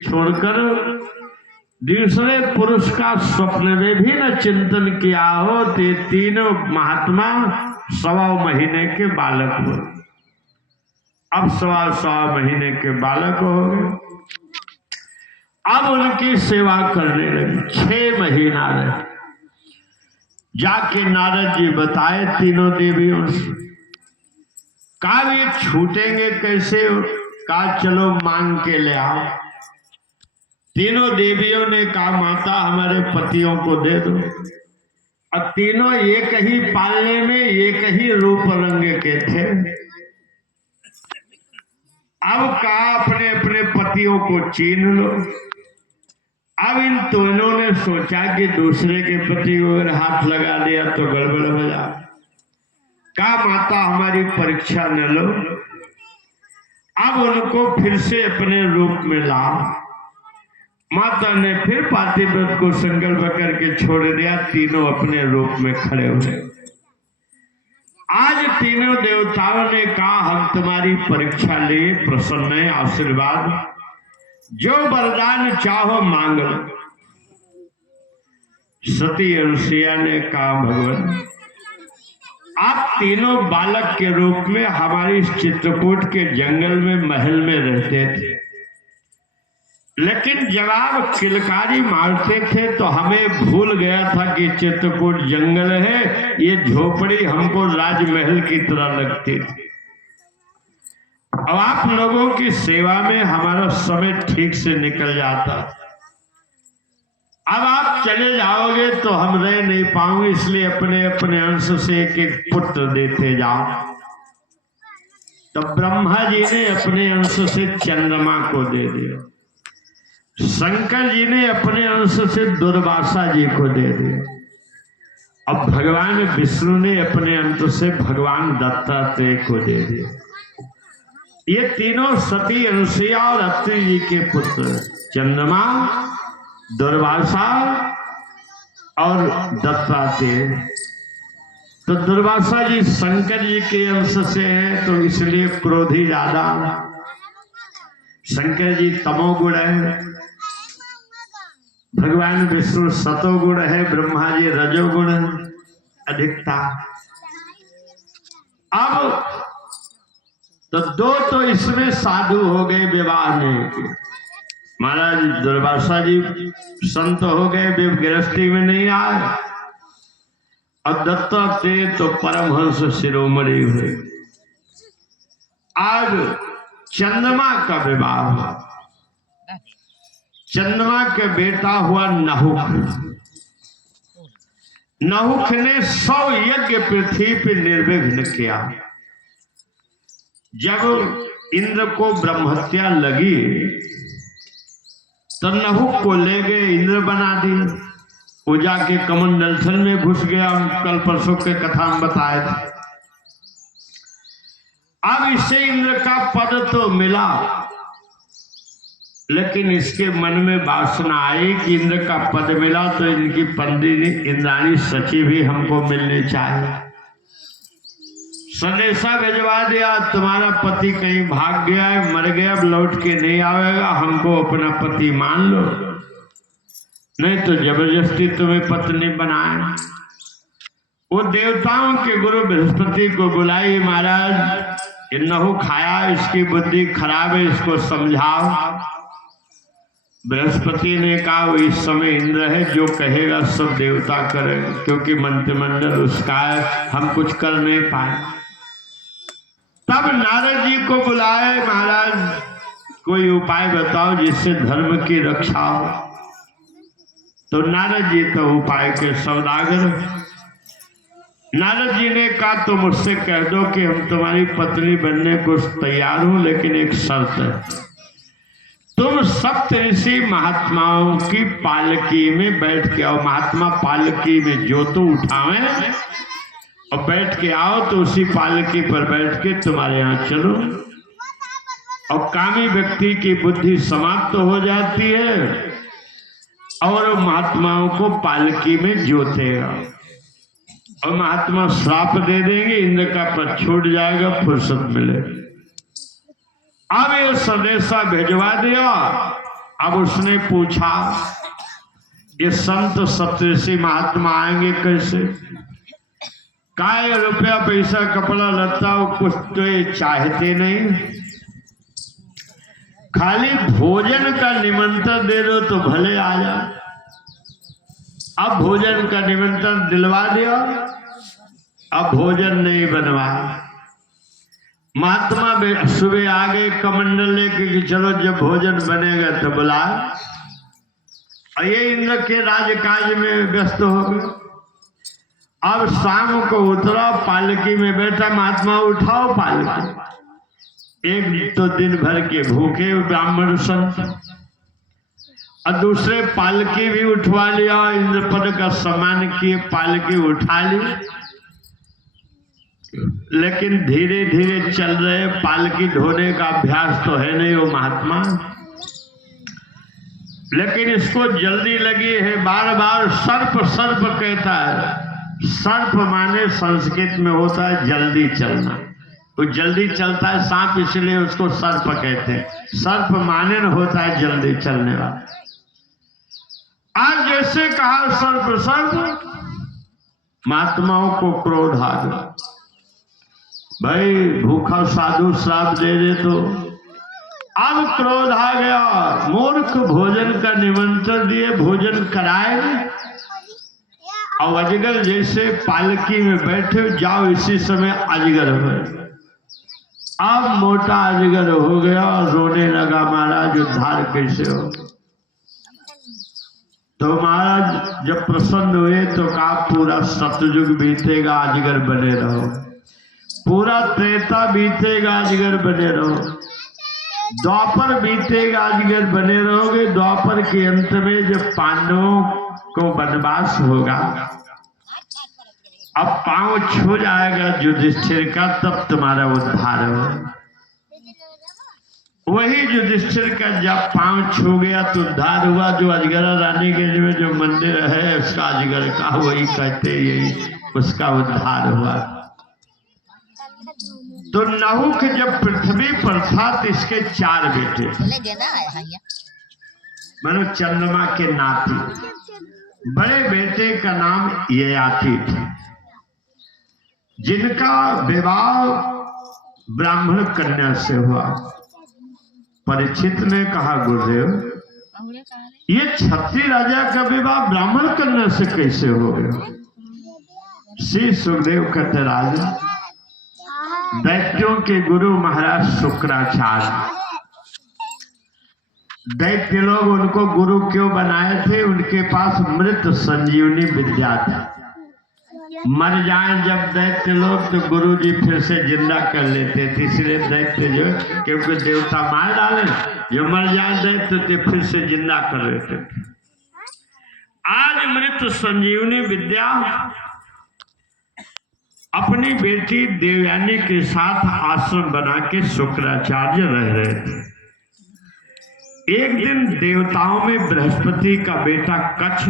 छोड़कर दूसरे पुरुष का स्वप्न में भी न चिंतन किया हो। ते तीनों महात्मा 1.25 महीने के बालक हो। अब 1.25 महीने के बालक हो गए। अब उनकी सेवा करने लगी। 6 महीना रहे। जाके नारद जी बताए तीनों देवियों से, कहा ये छूटेंगे कैसे? कहा चलो मांग के ले आओ। तीनों देवियों ने कहा माता हमारे पतियों को दे दो। अब तीनों एक ही पालने में एक ही रूप रंग के थे। अब कहा अपने अपने पतियों को चीन लो। अब इन दोनों ने सोचा कि दूसरे के पति को अगर हाथ लगा दिया तो गड़बड़ हो जा। कहा माता हमारी परीक्षा न लो। अब उनको फिर से अपने रूप में ला। माता ने फिर पातिव्रत को संकल्प करके छोड़ दिया। तीनों अपने रूप में खड़े हुए। आज तीनों देवताओं ने कहा हम तुम्हारी परीक्षा लिए प्रसन्न है, आशीर्वाद जो वरदान चाहो मांग लो। सती अनुसुईया ने कहा भगवान आप तीनों बालक के रूप में हमारी चित्रकूट के जंगल में महल में रहते थे, लेकिन जब आप किलकारी मारते थे तो हमें भूल गया था कि चित्रकूट जंगल है। ये झोपड़ी हमको राजमहल की तरह लगती थी। अब आप लोगों की सेवा में हमारा समय ठीक से निकल जाता। अब आप चले जाओगे तो हम रह नहीं पाएंगे, इसलिए अपने अपने अंश से एक एक पुत्र देते जाओ। तो ब्रह्मा जी ने अपने अंश से चंद्रमा को दे दिया। शंकर जी ने अपने अंश से दुर्वासा जी को दे दिया। अब भगवान विष्णु ने अपने अंश से भगवान दत्तात्रेय को दे दिया। ये तीनों सती अनुसुईया और अत्रि जी के पुत्र चंद्रमा, दुर्वासा और दत्तात्रेय। तो दुर्वासा जी शंकर जी के अंश से हैं तो इसलिए क्रोधी ज्यादा। शंकर जी तमोगुण है, भगवान विष्णु सतोगुण है, ब्रह्मा जी रजोगुण अधिकता। अब तो दो तो इसमें साधु हो गए, विवाह नहीं किए। महाराज दुर्वासा जी संत हो गए, वे गृहस्थी में नहीं आए। और दत्तात्रेय तो परमहंस शिरोमणि हुए। आज चंद्रमा का विवाह हुआ। चंद्रमा के बेटा हुआ नहुक। नहुक ने 100 यज्ञ पृथ्वी पर निर्विघ्न किया। जब इंद्र को ब्रह्महत्या लगी तो नहुक को ले गए, इंद्र बना दिए। वो जाके कमंडल थल में घुस गया। कल परसों के कथा में बताए थे। अब इसे इंद्र का पद तो मिला, लेकिन इसके मन में वासना आई कि इंद्र का पद मिला तो इनकी पंडित इंद्राणी सची भी हमको मिलनी चाहिए। संदेशा भिजवा दिया तुम्हारा पति कहीं भाग गया है, मर गया, अब लौट के नहीं आएगा, हमको अपना पति मान लो, नहीं तो जबरदस्ती तुम्हें पत्नी बनाए। वो देवताओं के गुरु बृहस्पति को बुलाई, महाराज ये नहु खाया, इसकी बुद्धि खराब है, इसको समझाओ। बृहस्पति ने कहा वो इस समय इंद्र है, जो कहेगा सब देवता करेंगे, क्योंकि मंत्रिमंडल उसका है, हम कुछ कर नहीं पाए। तब नारद जी को बुलाए, महाराज कोई उपाय बताओ जिससे धर्म की रक्षा हो। तो नारद जी तो उपाय के सौदागर। नारद जी ने कहा तो मुझसे कह दो कि हम तुम्हारी पत्नी बनने को तैयार हूं, लेकिन एक शर्त है, तुम सप्तऋषि महात्माओं की पालकी में बैठ के आओ। महात्मा पालकी में जोतु उठावें और बैठ के आओ, तो उसी पालकी पर बैठ के तुम्हारे यहाँ चलो। और कामी व्यक्ति की बुद्धि समाप्त हो जाती है और महात्माओं को पालकी में जोतेगा। और महात्मा श्राप दे देंगे, इंद्र का पद छूट जाएगा, फुर्सत मिलेगी। अब ये संदेशा भिजवा दिया अब उसने पूछा ये संत सप्तऋषि महात्मा आएंगे कैसे? काय रुपया पैसा कपड़ा लत्ता कुछ तो ये चाहते नहीं, खाली भोजन का निमंत्रण दे दो तो भले आ जा। अब भोजन का निमंत्रण दिलवा दिया, अब भोजन नहीं बनवाया। महात्मा सुबह आ गए कमंडल लेके कि चलो जब भोजन बनेगा तो बुला। और ये इंद्र के राजकाज में व्यस्त हो गए। अब शाम को उतरा, पालकी में बैठा, महात्मा उठाओ पालकी। एक तो दिन भर के भूखे ब्राह्मण संत, और दूसरे पालकी भी उठवा लिया, इंद्रपद का सम्मान किए, पालकी उठा ली। लेकिन धीरे धीरे चल रहे, पालकी ढोने का अभ्यास तो है नहीं वो महात्मा, लेकिन इसको जल्दी लगी है। बार बार सर्प सर्प कहता है। सर्प माने संस्कृत में होता है जल्दी चलना, वो जल्दी चलता है सांप, इसलिए उसको सर्प कहते हैं। सर्प माने न होता है जल्दी चलने वाला। आज जैसे कहा सर्प सर्प, महात्माओं को क्रोध आ गया। भाई भूखा साधु श्राप दे दे तो अब क्रोध आ गया। मूर्ख भोजन का निमंत्रण दिए, भोजन कराए, और अजगर जैसे पालकी में बैठे, जाओ इसी समय अजगर हुए। अब मोटा अजगर हो गया और रोने लगा, महाराज उद्धार कैसे हो? तो महाराज जब प्रसन्न हुए तो कहा पूरा सतयुग बीतेगा अजगर बने रहो, पूरा त्रेता बीतेगा अजगर बने रहो, द्वापर बीतेगा अजगर बने रहोगे। द्वापर के अंत में जब पांडवों को वनवास होगा, अब पांव छू जाएगा युधिष्ठिर का, तब तुम्हारा उद्धार हो। वही युधिष्ठिर का जब पांव छू गया तो उद्धार हुआ। जो अजगरा रानी के लिए जो मंदिर है उसका अजगर का, वही कहते यही उसका उद्धार हुआ। तो नहुक जब पृथ्वी पर था तो इसके 4 बेटे, मानो चंद्रमा के नाती। बड़े बेटे का नाम ययाति था, जिनका विवाह ब्राह्मण कन्या से हुआ। परीक्षित ने कहा गुरुदेव ये क्षत्रिय राजा का विवाह ब्राह्मण कन्या से कैसे हो गया? श्री सुखदेव कहते राजा, दैत्यों के गुरु महाराज शुक्राचार्य, दैत्य लोग उनको गुरु क्यों बनाए थे? उनके पास मृत संजीवनी विद्या थी। मर जाए जब दैत्य लोग तो गुरु जी फिर से जिंदा कर लेते थे। इसलिए दैत्य जो, क्योंकि देवता मार डाले, जो मर जाए दैत्य तो फिर से जिंदा कर लेते थे। आज मृत संजीवनी विद्या अपनी बेटी देवयानी के साथ आश्रम बना के शुक्राचार्य रह रहे थे। एक दिन देवताओं में बृहस्पति का बेटा कच्छ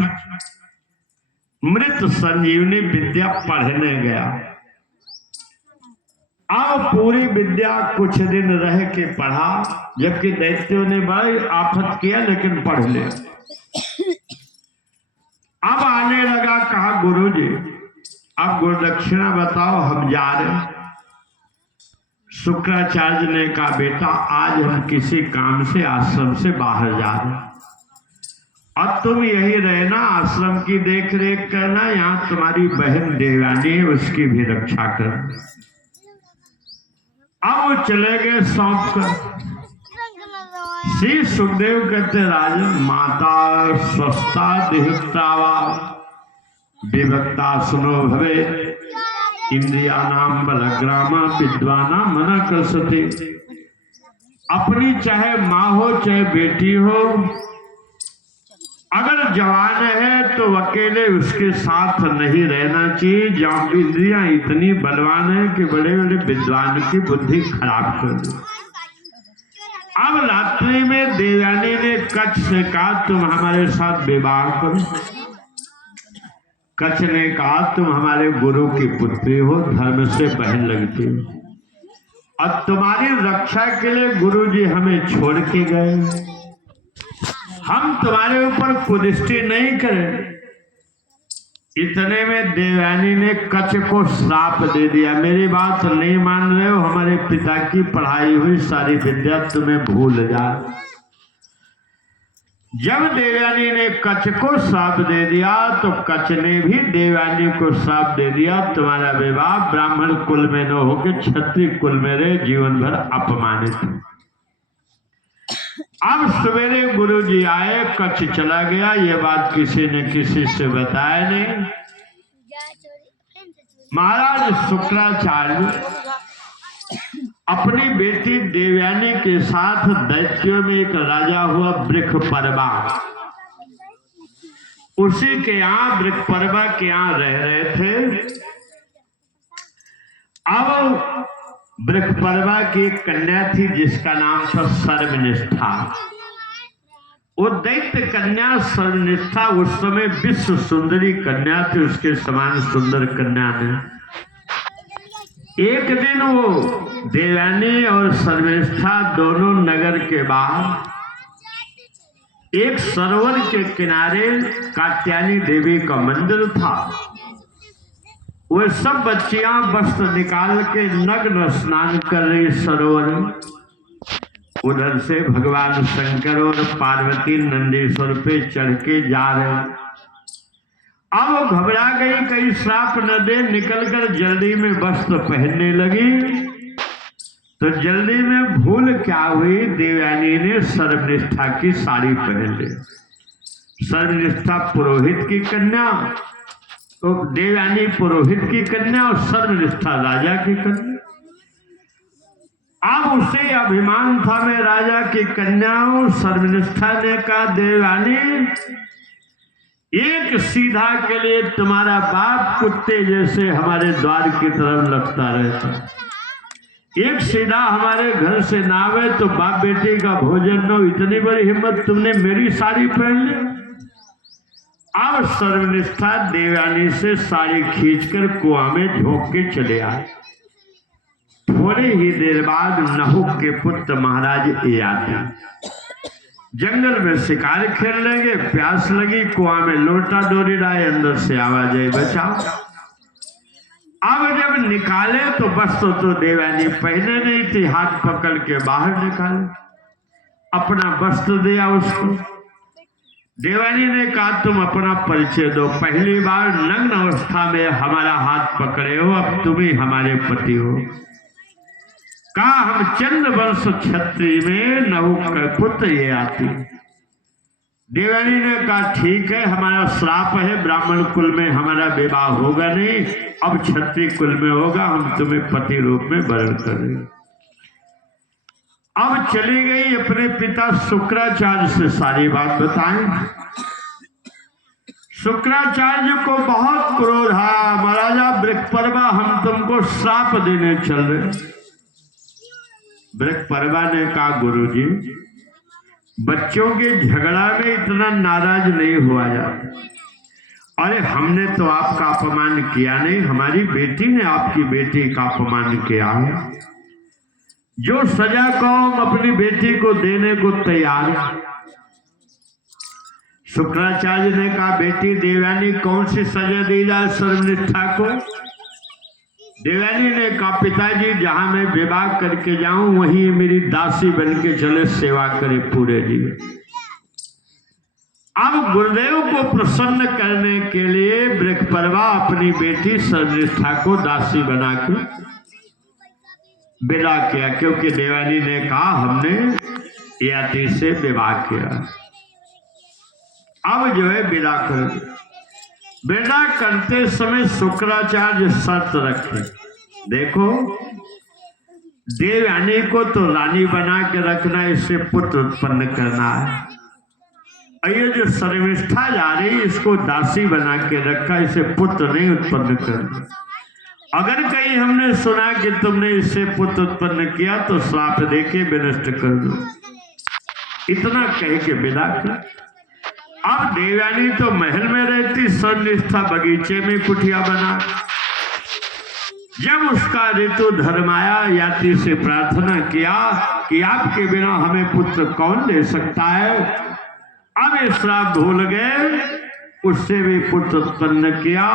मृत संजीवनी विद्या पढ़ने गया। अब पूरी विद्या कुछ दिन रह के पढ़ा, जबकि दैत्यों ने भाई आफत किया लेकिन पढ़ ले। अब आने लगा, कहा गुरुजी अब गुरुदक्षिणा बताओ, हम जा रहे। शुक्राचार्य ने कहा बेटा आज हम किसी काम से आश्रम से बाहर जा रहे, अब तुम यही रहना, आश्रम की देख रेख करना, यहाँ तुम्हारी बहन देवयानी है उसकी भी रक्षा करना। अब वो चले गए सौंप कर। श्री सुखदेव कहते राजन, माता स्वस्था देहत्रावा विभक्ता सुनो भवे इंद्रिया नाम बलग्रामा विद्वाना मना कर सके। अपनी चाहे माँ हो चाहे बेटी हो, अगर जवान है तो अकेले उसके साथ नहीं रहना चाहिए जहाँ इंद्रियां इतनी बलवान है कि बड़े बड़े विद्वान की बुद्धि खराब कर दे। अब रात्रि में देवयानी ने कच्छ से कहा तुम हमारे साथ विवाह करो। कच्छ ने कहा तुम हमारे गुरु की पुत्री हो, धर्म से बहन लगती हो, और तुम्हारी रक्षा के लिए गुरु जी हमें छोड़ के गए। हम तुम्हारे ऊपर कुदृष्टि नहीं करें। इतने में देवयानी ने कच्छ को श्राप दे दिया, मेरी बात नहीं मान रहे हो, हमारे पिता की पढ़ाई हुई सारी विद्या तुम्हें भूल जा। जब देवयानी ने कच्छ को श्राप दे दिया तो कच्छ ने भी देवयानी को श्राप दे दिया, तुम्हारा विवाह ब्राह्मण कुल में न होकर क्षत्रिय कुल में रहे, जीवन भर अपमानित। अब सवेरे गुरुजी आए, कच्छ चला गया, ये बात किसी ने किसी से बताया नहीं। महाराज शुक्राचार्य अपनी बेटी देवयानी के साथ दैत्यों में एक राजा हुआ वृषपर्वा, उसी के यहाँ वृषपर्वा के यहाँ रह रहे थे। अब वृषपर्वा की एक कन्या थी जिसका नाम था सर्वनिष्ठा। वो दैत्य कन्या सर्वनिष्ठा उस समय विश्व सुंदरी कन्या थी, उसके समान सुंदर कन्या ने। एक दिन वो देवयानी और सर्वनिष्ठा दोनों नगर के बाहर एक सरोवर के किनारे कात्यायनी देवी का मंदिर था। वो सब बच्चियां वस्त्र निकाल के नग्न स्नान कर रही सरोवर। उधर से भगवान शंकर और पार्वती नंदीश्वर पे चढ़ के जा रहे। अब वो घबरा गई, कहीं श्राप न दे, निकलकर जल्दी में वस्त्र पहनने लगी। तो जल्दी में भूल क्या हुई, देवयानी ने सर्वनिष्ठा की साड़ी पहन ली। सर्वनिष्ठा पुरोहित की कन्या, तो देवयानी पुरोहित की कन्या और सर्वनिष्ठा राजा की कन्या। अब उसे अभिमान था मैं राजा की कन्या हूं। सर्वनिष्ठा ने कहा, देवयानी एक सीधा के लिए तुम्हारा बाप कुत्ते जैसे हमारे द्वार की तरफ लगता रहता, एक सीधा हमारे घर से ना आवे तो बाप बेटे का भोजन न हो, इतनी बड़ी हिम्मत तुमने मेरी साड़ी पहन ली। अब सर्वनिष्ठा देवयानी से साड़ी खींचकर कुआं में झोंक के चले आए। थोड़ी ही देर बाद नहुक के पुत्र महाराज ययाति जंगल में शिकार खेल लेंगे, प्यास लगी, कुआं में लोटा डोरी डाले, अंदर से आवाज आई, बचाओ। अब जब निकाले तो वस्त्र तो देवयानी पहने नहीं थी, हाथ पकड़ के बाहर निकाले, अपना वस्त्र दिया उसको। देवयानी ने कहा, तुम अपना परिचय दो, पहली बार नग्न अवस्था में हमारा हाथ पकड़े हो, अब तुम ही हमारे पति हो। कहा, हम चंद्रवंश क्षत्रिय में नहुक का पुत्र ययाति। देवयानी ने कहा, ठीक है, हमारा श्राप है, ब्राह्मण कुल में हमारा विवाह होगा नहीं, अब क्षत्रिय कुल में होगा, हम तुम्हें पति रूप में वरण करेंगे। अब चली गई अपने पिता शुक्राचार्य से सारी बात बताएं। शुक्राचार्य को बहुत क्रोध आया, महाराजा वृषपर्वा हम तुमको श्राप देने चल रहे। वृषपर्वा ने कहा, गुरुजी बच्चों के झगड़ा में इतना नाराज नहीं हुआ जाता। अरे हमने तो आपका अपमान किया नहीं, हमारी बेटी ने आपकी बेटी का अपमान किया है। जो सजा को हम अपनी बेटी को देने को तैयार है। शुक्राचार्य ने कहा, बेटी देवयानी कौन सी सजा दी जाए सर्वनिष्ठा को? देवयानी ने कहा, पिताजी जहां मैं विवाह करके जाऊं वहीं मेरी दासी बन के चले, सेवा करे पूरे जीवन। अब गुरुदेव को प्रसन्न करने के लिए वृषपर्वा अपनी बेटी सर्वनिष्ठा को दासी बना के विदा किया, क्योंकि देवयानी ने कहा हमने ययाति से विवाह किया। अब जो है विदा कर, विदा करते समय शुक्राचार्य शर्त रखे, देखो देवयानी को तो रानी बना के रखना, इससे पुत्र उत्पन्न करना है, और ये जो सर्वनिष्ठा जा रही इसको दासी बना के रखा, इसे पुत्र नहीं उत्पन्न करना। अगर कहीं हमने सुना कि तुमने इससे पुत्र उत्पन्न किया तो श्राप देके विनष्ट कर दो। इतना कह के विदा कर। अब देवयानी तो महल में रहती, सर्वनिष्ठा बगीचे में कुटिया बना। जब उसका ऋतु धर्म आया, ययाति से प्रार्थना किया कि आपके बिना हमें पुत्र कौन दे सकता है। भी श्राप भूल गए, उससे भी पुत्र उत्पन्न किया।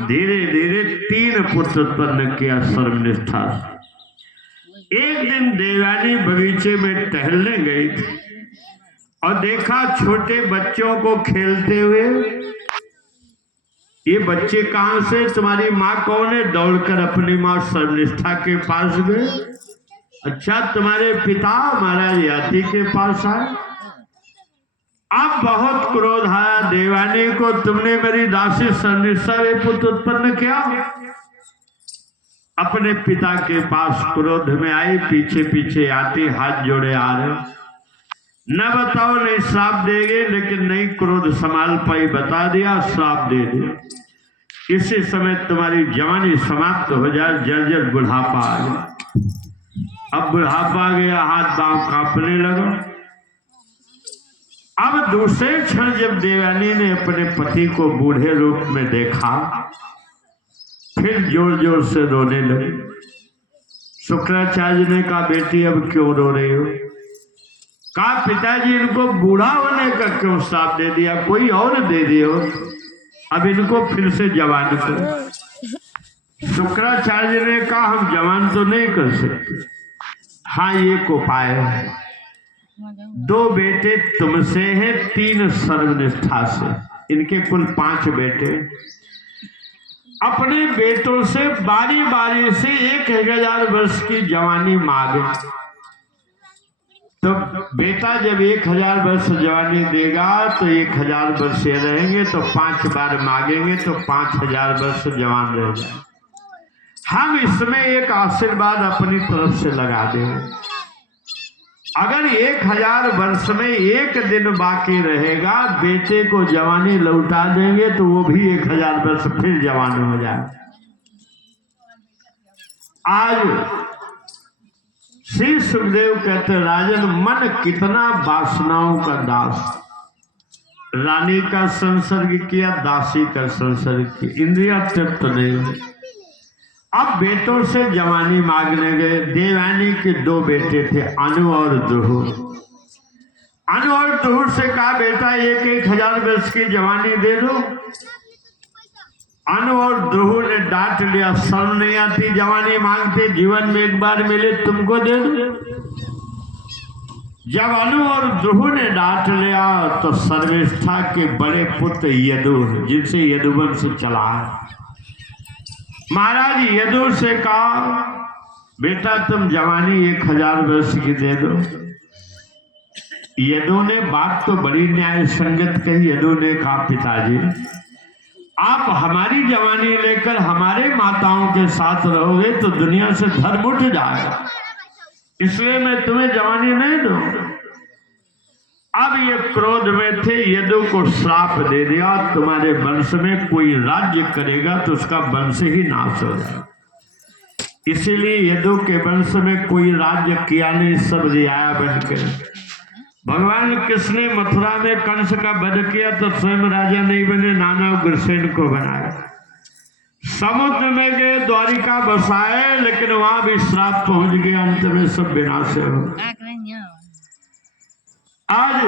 धीरे धीरे 3 पुत्र उत्पन्न किया सर्वनिष्ठा से। एक दिन देवयानी बगीचे में टहलने गई और देखा छोटे बच्चों को खेलते हुए। ये बच्चे कहां से, तुम्हारी माँ कौन है? दौड़कर अपनी माँ सर्वनिष्ठा के पास गए। अच्छा, तुम्हारे पिता महाराज याति के पास आए। अब बहुत क्रोध आया देवानी को, तुमने मेरी दासी सर्वनिष्ठा से पुत्र उत्पन्न किया। अपने पिता के पास क्रोध में आई, पीछे पीछे आती, हाथ जोड़े आ रहे। न बताओ, नहीं श्राप देंगे, लेकिन नहीं क्रोध संभाल पाई, बता दिया श्राप दे दिया। इसी समय तुम्हारी जवानी समाप्त हो जाए, जर्जर बुढ़ापा आ गया। अब बुढ़ापा आ गया, हाथ पांव कांपने लगा। अब दूसरे क्षण जब देवयानी ने अपने पति को बूढ़े रूप में देखा, फिर जोर जोर से रोने लगी। शुक्राचार्य ने कहा, बेटी अब क्यों रो रही हो? कहा, पिताजी इनको बूढ़ा होने का क्यों श्राप दे दिया, कोई और दे दियो, अब इनको फिर से जवान करो। शुक्राचार्य ने कहा, हम जवान तो नहीं कर सकते, हाँ एक उपाय है। 2 बेटे तुमसे हैं, 3 सर्वनिष्ठा से, इनके कुल 5 बेटे। अपने बेटों से बारी बारी से 1000 वर्ष की जवानी मांगे। तो बेटा जब 1000 वर्ष जवानी देगा तो 1000 वर्ष रहेंगे, तो 5 बार मांगेंगे तो 5000 वर्ष जवान रह जाए। हम इसमें एक आशीर्वाद अपनी तरफ से लगा देंगे। अगर 1000 वर्ष में 1 दिन बाकी रहेगा, बेटे को जवानी लौटा देंगे तो वो भी 1000 वर्ष फिर जवान हो जाए। आज श्री सुखदेव कहते, राजन मन कितना वासनाओं का दास। रानी का संसर्ग किया, दासी का संसर्ग किया, इंद्रिया तृप्त नहीं हुई। अब बेटों से जवानी मांगने गए। देवयानी के 2 बेटे थे, अनु और दुहु। अनु और दुहु से कहा, बेटा 1000 वर्ष की जवानी दे दो। अनु और दुहु ने डांट लिया, शर्म नहीं आती, जवानी मांगते, जीवन में एक बार मिले तुमको दे दो। जब अनु और दुहु ने डांट लिया तो सर्वनिष्ठा के बड़े पुत्र यदु, जिनसे यदुवंश चला है, महाराज यदु से कहा, बेटा तुम जवानी 1000 वर्ष की दे दो। यदु ने बात तो बड़ी न्याय संगत कही। यदु ने कहा, पिताजी आप हमारी जवानी लेकर हमारे माताओं के साथ रहोगे तो दुनिया से धर्म उठ जाएगा, इसलिए मैं तुम्हें जवानी नहीं दूंगा। अब ये क्रोध में थे, यदु को श्राप दे दिया, तुम्हारे वंश में कोई राज्य करेगा तो उसका वंश ही नाश हो जाएगा। इसीलिए यदु के वंश में कोई राज्य किया नहीं, सब रियाया बनकर। भगवान कृष्ण ने मथुरा में कंस का वध किया तो स्वयं राजा नहीं बने, नाना उग्रसेन को बनाया। समुद्र में गए, द्वारिका बसाए, लेकिन वहां भी श्राप पहुंच गया, अंत में सब विनाश हो। आज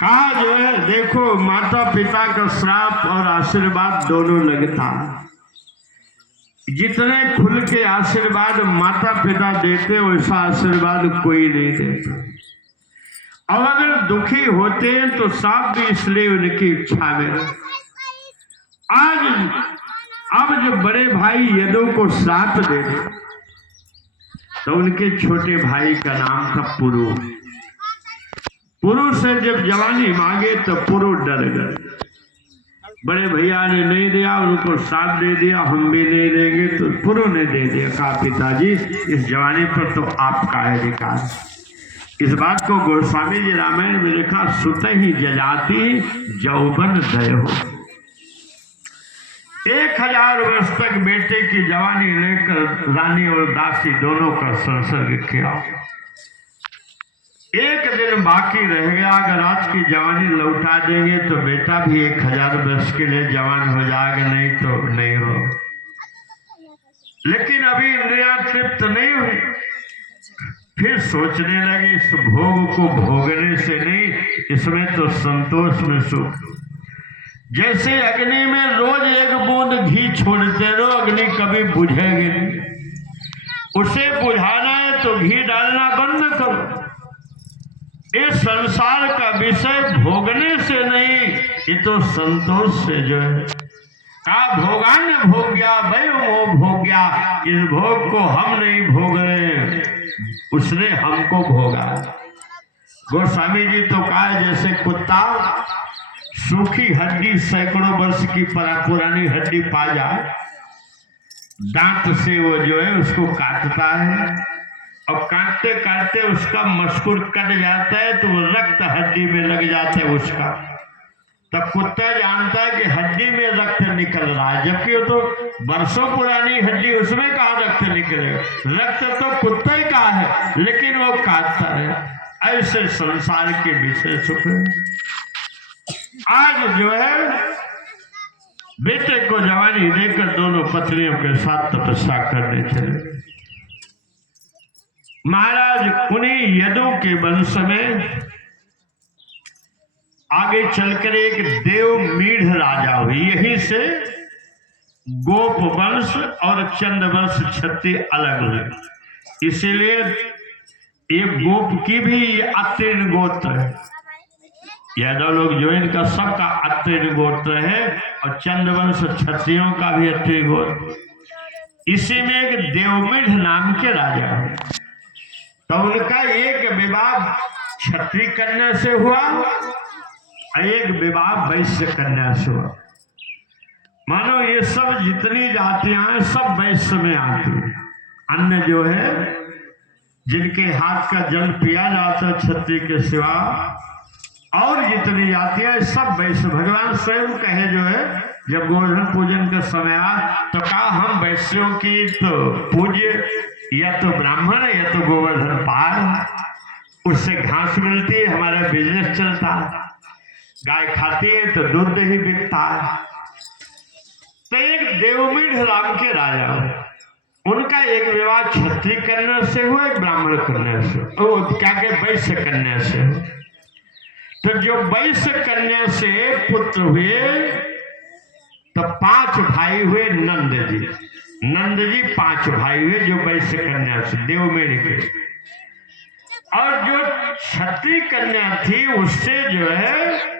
कहा जो है, देखो माता पिता का श्राप और आशीर्वाद दोनों लगता है। जितने खुल के आशीर्वाद माता पिता देते, वैसा आशीर्वाद कोई नहीं देता। और अगर दुखी होते हैं तो साफ भी इसलिए उनकी इच्छा में। आज अब जो बड़े भाई यदु को श्राप दे दे तो उनके छोटे भाई का नाम था पुरु। पुरु से जब जवानी मांगे तो पुरु डर गए। बड़े भैया ने नहीं दिया, उनको साथ दे दिया, हम भी नहीं देंगे, तो पुरु ने दे दिया। कहा, पिताजी इस जवानी पर तो आपका है अधिकार। इस बात को गोस्वामी जी रामायण में लिखा, सुत ही जजाति जौबन दय हो। 1000 वर्ष तक बेटे की जवानी लेकर रानी और दासी दोनों का संसर्ग किया। 1 दिन बाकी रह गया, अगर आज की जवानी लौटा देंगे तो बेटा भी 1000 वर्ष के लिए जवान हो जाएगा, नहीं तो नहीं हो। लेकिन अभी इंद्रियां तृप्त नहीं हुई। फिर सोचने लगे इस भोग को भोगने से नहीं, इसमें तो संतोष में सुख। जैसे अग्नि में रोज एक बूंद घी छोड़ते रहो, अग्नि कभी बुझेगी नहीं। उसे बुझाना है तो घी डालना बंद करो। इस संसार का विषय भोगने से नहीं, ये तो संतोष से जो है का भोगान भोग गया भाई वो भोग गया। इस भोग को हम नहीं भोग रहे, उसने हमको भोगा। गोस्वामी जी तो कहा जैसे कुत्ता सूखी हड्डी सैकड़ों वर्ष की पुरानी हड्डी पा जाए, दांत से वो जो है उसको काटता है और काटते काटते उसका मस्कुर कट जाता है तो वो रक्त हड्डी में लग जाता है उसका। तब कुत्ता जानता है कि हड्डी में रक्त निकल रहा है, जबकि वो तो वर्षों पुरानी हड्डी, उसमें कहाँ रक्त निकलेगा। रक्त तो कुत्ता ही का है, लेकिन वो काटता है। ऐसे संसार के विषय सुख है। आज जो है बेटे को जवानी देकर दोनों पत्नियों के साथ तपस्या करने चले। महाराज उन्हीं यदु के वंश में आगे चलकर एक देवमीढ़ राजा हुई। यहीं से गोप वंश और चंद वंश क्षत्रिय अलग हुए। इसीलिए ये गोप की भी अत्रीण गोत्र है। यादव लोग जो इनका सबका अत्रीण गोत्र है और चंद्रवंश क्षत्रियों का भी अत्रीण गोत्र। इसी में एक देवमीढ़ नाम के राजा है। तो उनका एक विवाह क्षत्रिय कन्या से हुआ और एक विवाह वैश्य कन्या से हुआ। मानो ये सब जितनी जातियां हैं सब वैश्य में आती है। अन्य जो है जिनके हाथ का जल पिया जाता है क्षत्रिय के सिवा, और जितनी जातियां सब वैश्य। भगवान स्वयं कहे जो है जब गोवर्धन पूजन का समय आ तो कहा हम वैश्यों की तो पूज्य या तो ब्राह्मण है या तो गोवर्धन पाल, उससे घास मिलती है, हमारा बिजनेस चलता है। गाय खाती है तो दूध ही बिकता है। तो एक देवमीढ़ राम के राजा, उनका एक विवाह क्षत्रिय कन्या से हुआ, एक ब्राह्मण कन्या से, क्या के वैश्य कन्या से हुआ। तो जो वैश्य कन्या से पुत्र हुए तो 5 भाई हुए नंद जी। नंद जी 5 भाई हुए जो वैश्य कन्या से देवमेढ़ के। और जो क्षत्रिय कन्या थी उससे जो है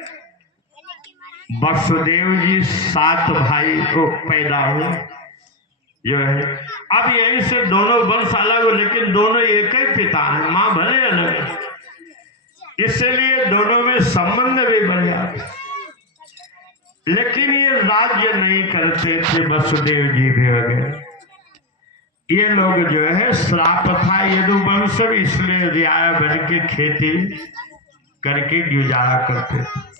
वसुदेव जी 7 भाई को पैदा हुए जो है। अब यहीं से दोनों वंश अलग हो, लेकिन दोनों एक ही पिता है, मां भले अलग, इसलिए दोनों में संबंध भी बढ़ जाते। लेकिन ये राज्य नहीं करते थे वसुदेव जी भी वगैरह। ये लोग जो है श्राप था यदुवंश, इसलिए रियाया बन के खेती करके गुजारा करते थे।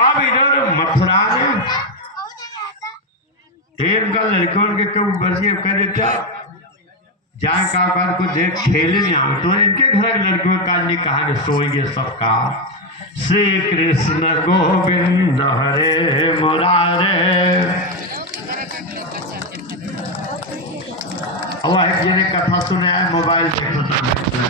अब इधर मथुरा में इनका लड़कों के कब बच्चे कर देता जाए काकार को देख खेले नहीं आम, तो इनके घर लड़कियों का नहीं कहा कि सोएंगे सबका। श्री कृष्ण गोविंद हरे मुरारे। अब एक जी ने कथा सुनाया मोबाइल पे।